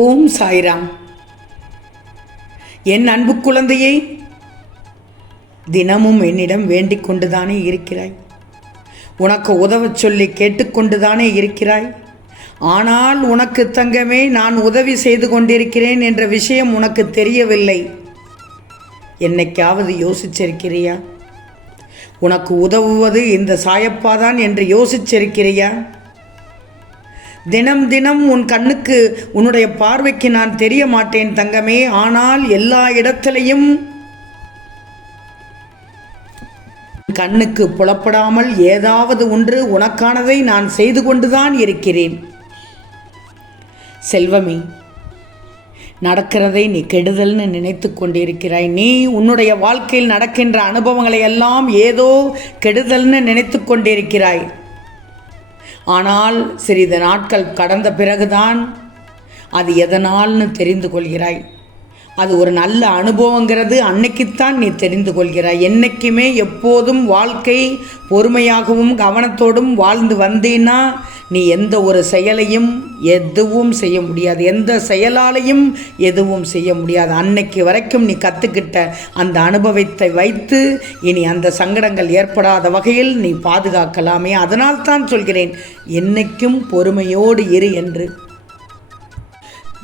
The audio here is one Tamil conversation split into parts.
ஓம் சாய்ராம். என் அன்பு குழந்தையை, தினமும் என்னிடம் வேண்டிக் கொண்டுதானே இருக்கிறாய். உனக்கு உதவச் சொல்லி கேட்டுக்கொண்டுதானே இருக்கிறாய். ஆனால் உனக்கு தங்கமே, நான் உதவி செய்து கொண்டிருக்கிறேன் என்ற விஷயம் உனக்கு தெரியவில்லை. என்னைக்காவது யோசிச்சிருக்கிறியா? உனக்கு உதவுவது இந்த சாயப்பாதான் என்று யோசிச்சிருக்கிறியா? தினம் தினம் உன் கண்ணுக்கு, உன்னுடைய பார்வைக்கு நான் தெரிய மாட்டேன் தங்கமே. ஆனால் எல்லா இடத்திலையும் கண்ணுக்கு புலப்படாமல் ஏதாவது ஒன்று உனக்கானதை நான் செய்து கொண்டுதான் இருக்கிறேன். செல்வமே, நடக்கிறதை நீ கெடுதல்னு நினைத்து கொண்டிருக்கிறாய். நீ உன்னுடைய வாழ்க்கையில் நடக்கின்ற அனுபவங்களை எல்லாம் ஏதோ கெடுதல்னு நினைத்து கொண்டிருக்கிறாய். ஆனால் சிறிது நாட்கள் கடந்த பிறகுதான் அது எதனால்னு தெரிந்து கொள்கிறாய். அது ஒரு நல்ல அனுபவங்கிறது அன்னைக்குத்தான் நீ தெரிந்து கொள்கிறாய். என்றைக்குமே எப்போதும் வாழ்க்கை பொறுமையாகவும் கவனத்தோடும் வாழ்ந்து வந்தீன்னா நீ எந்த ஒரு செயலையும் எதுவும் செய்ய முடியாது. எந்த செயலாலையும் எதுவும் செய்ய முடியாது. அன்னைக்கு வரைக்கும் நீ கற்றுக்கிட்ட அந்த அனுபவத்தை வைத்து இனி அந்த சங்கடங்கள் ஏற்படாத வகையில் நீ பாதுகாக்கலாமே. அதனால் தான் சொல்கிறேன், என்னைக்கும் பொறுமையோடு இரு என்று.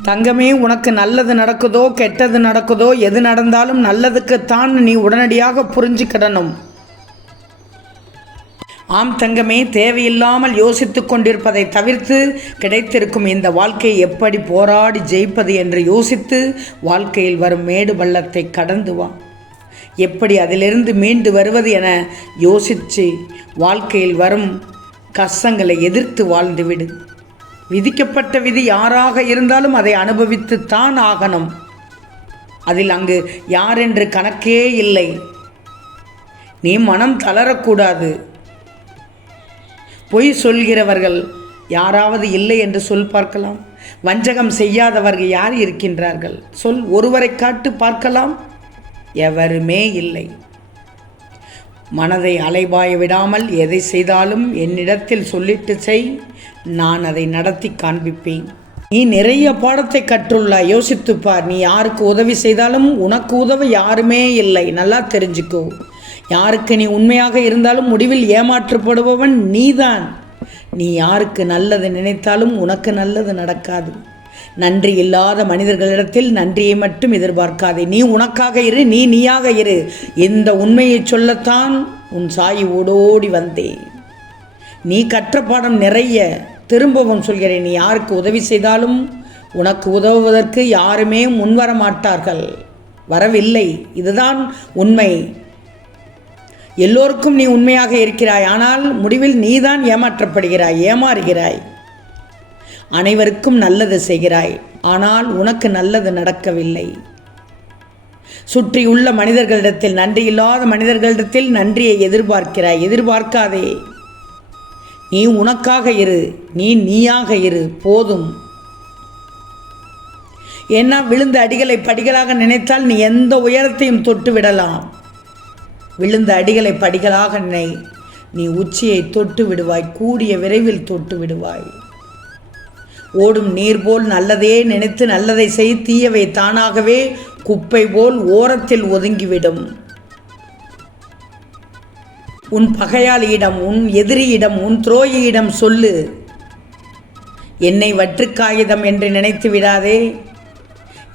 தங்கமே, உனக்கு நல்லது நடக்குதோ கெட்டது நடக்குதோ, எது நடந்தாலும் நல்லதுக்குத்தான் நீ உடனடியாக புரிஞ்சுக்கிடணும். ஆம் தங்கமே, தேவையில்லாமல் யோசித்து கொண்டிருப்பதை தவிர்த்து கிடைத்திருக்கும் இந்த வாழ்க்கையை எப்படி போராடி ஜெயிப்பது என்று யோசித்து வாழ்க்கையில் வரும் மேடு பள்ளத்தை கடந்து வா. எப்படி அதிலிருந்து மீண்டு வருவது என யோசித்து வாழ்க்கையில் வரும் கஷ்டங்களை எதிர்த்து வாழ்ந்துவிடு. விதிக்கப்பட்ட விதி யாராக இருந்தாலும் அதை அனுபவித்துத்தான் ஆகணும். அதில் அங்கு யாரென்று கணக்கே இல்லை. நீ மனம் தளரக்கூடாது. பொய் சொல்கிறவர்கள் யாராவது இல்லை என்று சொல் பார்க்கலாம். வஞ்சகம் செய்யாதவர்கள் யார் இருக்கின்றார்கள்? சொல், ஒருவரை காட்டு பார்க்கலாம். எவருமே இல்லை. மனதை அலைபாய விடாமல் எதை செய்தாலும் என்னிடத்தில் சொல்லிட்டு செய், நான் அதை நடத்தி காண்பிப்பேன். நீ நிறைய பாடத்தை கற்றுள்ளாய். யோசித்துப்பார். நீ யாருக்கு உதவி செய்தாலும் உனக்கு உதவ யாருமே இல்லை. நல்லா தெரிஞ்சுக்கோ. யாருக்கு நீ உண்மையாக இருந்தாலும் முடிவில் ஏமாற்றப்படுபவன் நீதான். நீ யாருக்கு நல்லது நினைத்தாலும் உனக்கு நல்லது நடக்காது. நன்றி இல்லாத மனிதர்களிடத்தில் நன்றியை மட்டும் எதிர்பார்க்காதே. நீ உனக்காக இரு, நீ நீயாக இரு. இந்த உண்மையை சொல்லத்தான் உன் சாயி ஓடோடி வந்தேன். நீ கற்ற பாடம் நிறைய. திரும்பவும் சொல்கிறேன், நீ யாருக்கு உதவி செய்தாலும் உனக்கு உதவுவதற்கு யாருமே முன்வர மாட்டார்கள், வரவில்லை. இதுதான் உண்மை. எல்லோருக்கும் நீ உண்மையாக இருக்கிறாய். ஆனால் முடிவில் நீதான் ஏமாற்றப்படுகிறாய், ஏமாறுகிறாய். அனைவருக்கும் நல்லது செய்கிறாய், ஆனால் உனக்கு நல்லது நடக்கவில்லை. சுற்றியுள்ள மனிதர்களிடத்தில், நன்றி இல்லாத மனிதர்களிடத்தில் நன்றியை எதிர்பார்க்கிறாய். எதிர்பார்க்காதே. நீ உனக்காக இரு, நீ நீயாக இரு, போதும். ஏன்னா விழுந்த அடிகளை படிகளாக நினைத்தால் நீ எந்த உயரத்தையும் தொட்டு விடலாம். விழுந்த அடிகளை படிகளாக நினை, நீ உச்சியை தொட்டு விடுவாய். கூடிய விரைவில் தொட்டு விடுவாய். ஓடும் நீர் போல் நல்லதே நினைத்து நல்லதை செய். தீயவை தானாகவே குப்பை போல் ஓரத்தில் ஒதுங்கிவிடும். உன் பகையாளியிடம், உன் எதிரியிடம், உன் துரோகியிடம் சொல்லு, என்னை வற்றுக்காகிதம் என்று நினைத்து விடாதே.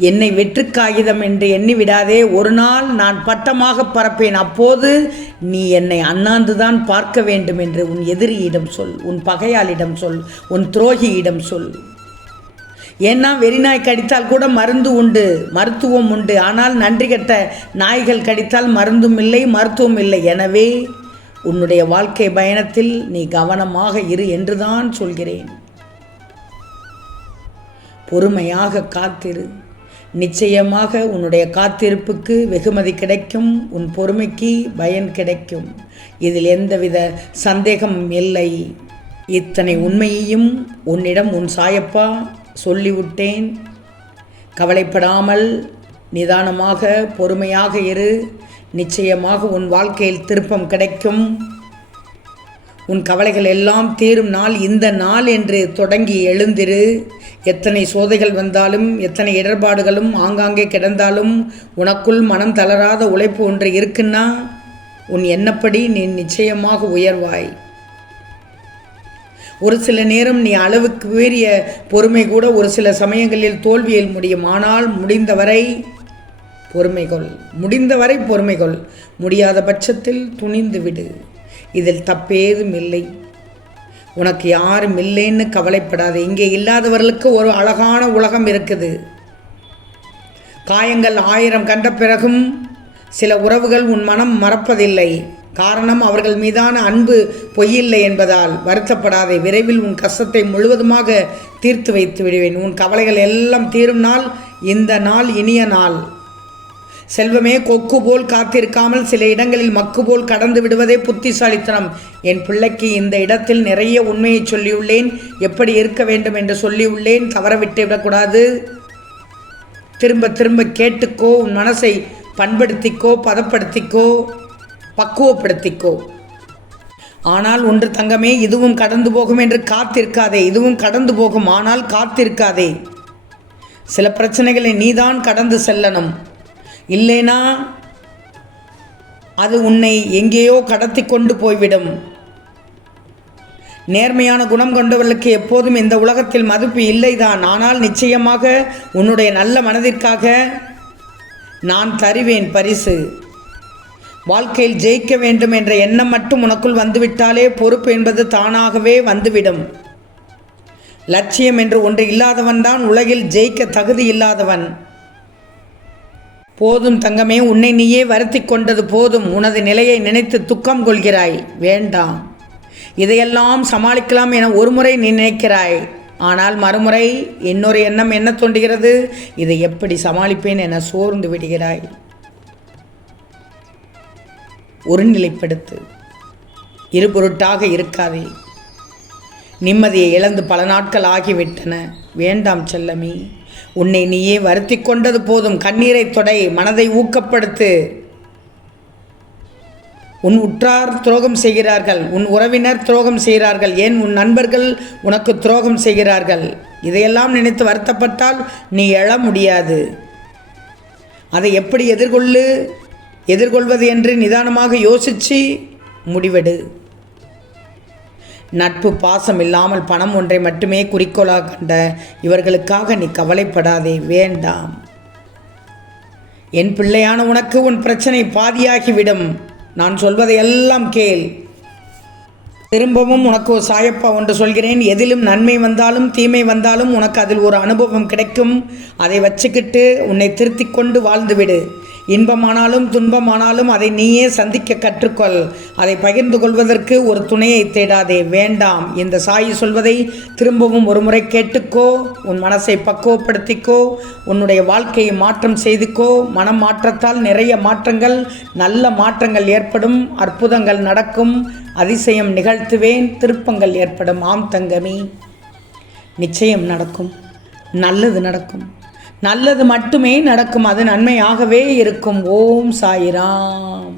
என்னை வெற்றுக்காகிதம் என்று எண்ணி விடாதே. ஒரு நாள் நான் பட்டமாக பறப்பேன். அப்போது நீ என்னை அண்ணாந்துதான் பார்க்க வேண்டும் என்று உன் எதிரியிடம் சொல், உன் பகையாளிடம் சொல், உன் துரோகியிடம் சொல். ஏன்னா வெறிநாய் கடித்தால் கூட மருந்து உண்டு, மருத்துவம் உண்டு. ஆனால் நன்றி கெட்ட நாய்கள் கடித்தால் மருந்தும் இல்லை, மருத்துவம் இல்லை. எனவே உன்னுடைய வாழ்க்கை பயணத்தில் நீ கவனமாக இரு என்றுதான் சொல்கிறேன். பொறுமையாக காத்திரு. நிச்சயமாக உன்னுடைய காத்திருப்புக்கு வெகுமதி கிடைக்கும். உன் பொறுமைக்கு பயன் கிடைக்கும். இதில் எந்தவித சந்தேகமும் இல்லை. இத்தனை உண்மையையும் உன்னிடம் உன் சாயப்பா சொல்லிவிட்டேன். கவலைப்படாமல் நிதானமாக பொறுமையாக இரு. நிச்சயமாக உன் வாழ்க்கையில் திருப்பம் கிடைக்கும். உன் கவலைகள் எல்லாம் தீரும் நாள் இந்த நாள் என்று தொடங்கி எழுந்திரு. எத்தனை சோதைகள் வந்தாலும், எத்தனை இடர்பாடுகளும் ஆங்காங்கே கிடந்தாலும், உனக்குள் மனம் தளராத உழைப்பு ஒன்று இருக்குன்னா உன் எண்ணப்படி நீ நிச்சயமாக உயர்வாய். ஒரு சில நேரம் நீ அளவுக்கு மீறிய பொறுமை கூட ஒரு சில சமயங்களில் தோல்வியில் முடியும். ஆனால் முடிந்தவரை பொறுமைகொள். முடியாத பட்சத்தில் துணிந்து விடு. இதில் தப்பேதும் இல்லை. உனக்கு யாரும் இல்லைன்னு கவலைப்படாது. இங்கே இல்லாதவர்களுக்கு ஒரு அழகான உலகம் இருக்குது. காயங்கள் 1000 கண்ட பிறகும் சில உறவுகள் உன் மனம் மறப்பதில்லை. காரணம், அவர்கள் மீதான அன்பு பொய்யில்லை என்பதால். வருத்தப்படாதே. விரைவில் உன் கஷ்டத்தை முழுவதுமாக தீர்த்து வைத்து விடுவேன். உன் கவலைகள் எல்லாம் தீரும் நாள் இந்த நாள் இனிய நாள். செல்வமே, கொக்கு போல் காத்திருக்காமல் சில இடங்களில் மக்கு போல் கடந்து விடுவதே புத்திசாலித்தனம். என் பிள்ளைக்கு இந்த இடத்தில் நிறைய உண்மையை சொல்லியுள்ளேன். எப்படி இருக்க வேண்டும் என்று சொல்லியுள்ளேன். தவற விட்டு விடக்கூடாது. திரும்ப திரும்ப கேட்டுக்கோ. உன் மனசை பண்படுத்திக்கோ, பதப்படுத்திக்கோ, பக்குவப்படுத்திக்கோ. ஆனால் ஒன்று தங்கமே, இதுவும் கடந்து போகும் என்று காத்திருக்காதே. இதுவும் கடந்து போகும், ஆனால் காத்திருக்காதே. சில பிரச்சனைகளை நீதான் கடந்து செல்லணும். இல்லைனா அது உன்னை எங்கேயோ கடத்தி கொண்டு போய்விடும். நேர்மையான குணம் கொண்டவர்களுக்கு எப்போதும் இந்த உலகத்தில் மதிப்பு இல்லைதான். ஆனால் நிச்சயமாக உன்னுடைய நல்ல மனதிற்காக நான் தருவேன் பரிசு. வாழ்க்கையில் ஜெயிக்க வேண்டும் என்ற எண்ணம் மட்டும் உனக்குள் வந்துவிட்டாலே பொறுப்பு என்பது தானாகவே வந்துவிடும். லட்சியம் என்று ஒன்று இல்லாதவன் தான் உலகில் ஜெயிக்க தகுதி இல்லாதவன். போதும் தங்கமே, உன்னை நீயே வருத்தி கொண்டது போதும். உனது நிலையை நினைத்து துக்கம் கொள்கிறாய். வேண்டாம். இதையெல்லாம் சமாளிக்கலாம் என ஒருமுறை நீ நினைக்கிறாய். ஆனால் மறுமுறை இன்னொரு எண்ணம் என்ன தோன்றுகிறது? இதை எப்படி சமாளிப்பேன் என சோர்ந்து விடுகிறாய். ஒருநிலைப்படுத்து. இருபொருட்டாக இருக்காதே. நிம்மதியை இழந்து பல நாட்கள் ஆகிவிட்டன. வேண்டாம் செல்லமே, உன்னை நீயே வருத்தி கொண்டது போதும். கண்ணீரை தொடை. மனதை ஊக்கப்படுத்து. உன் உற்றார் துரோகம் செய்கிறார்கள். உன் உறவினர் துரோகம் செய்கிறார்கள். ஏன் உன் நண்பர்கள் உனக்கு துரோகம் செய்கிறார்கள். இதையெல்லாம் நினைத்து வருத்தப்பட்டால் நீ எழ முடியாது. அதை எப்படி எதிர்கொள்வது என்று நிதானமாக யோசித்து முடிவெடு. நட்பு பாசம் இல்லாமல் பணம் ஒன்றை மட்டுமே குறிக்கோளாக கண்ட இவர்களுக்காக நீ கவலைப்படாதே. வேண்டாம். என் பிள்ளையான உனக்கு உன் பிரச்சனை பாதியாகிவிடும். நான் சொல்வதை எல்லாம் கேள். திரும்பவும் உனக்கு ஒரு சாயப்பா ஒன்று சொல்கிறேன். எதிலும் நன்மை வந்தாலும் தீமை வந்தாலும் உனக்கு அதில் ஒரு அனுபவம் கிடைக்கும். அதை வச்சுக்கிட்டு உன்னை திருத்தி கொண்டு வாழ்ந்துவிடு. இன்பமானாலும் துன்பமானாலும் அதை நீயே சந்திக்க கற்றுக்கொள். அதை பகிர்ந்து கொள்வதற்கு ஒரு துணையை தேடாதே. வேண்டாம். இந்த சாயி சொல்வதை திரும்பவும் ஒரு முறை கேட்டுக்கோ. உன் மனசை பக்குவப்படுத்திக்கோ. உன்னுடைய வாழ்க்கையை மாற்றம் செய்துக்கோ. மனம் மாற்றத்தால் நிறைய மாற்றங்கள், நல்ல மாற்றங்கள் ஏற்படும். அற்புதங்கள் நடக்கும். அதிசயம் நிகழ்த்துவேன். திருப்பங்கள் ஏற்படும். ஆம் தங்கமே, நிச்சயம் நடக்கும். நல்லது நடக்கும். நல்லது மட்டுமே நடக்கும். அது நன்மையாகவே இருக்கும். ஓம் சாயிராம்.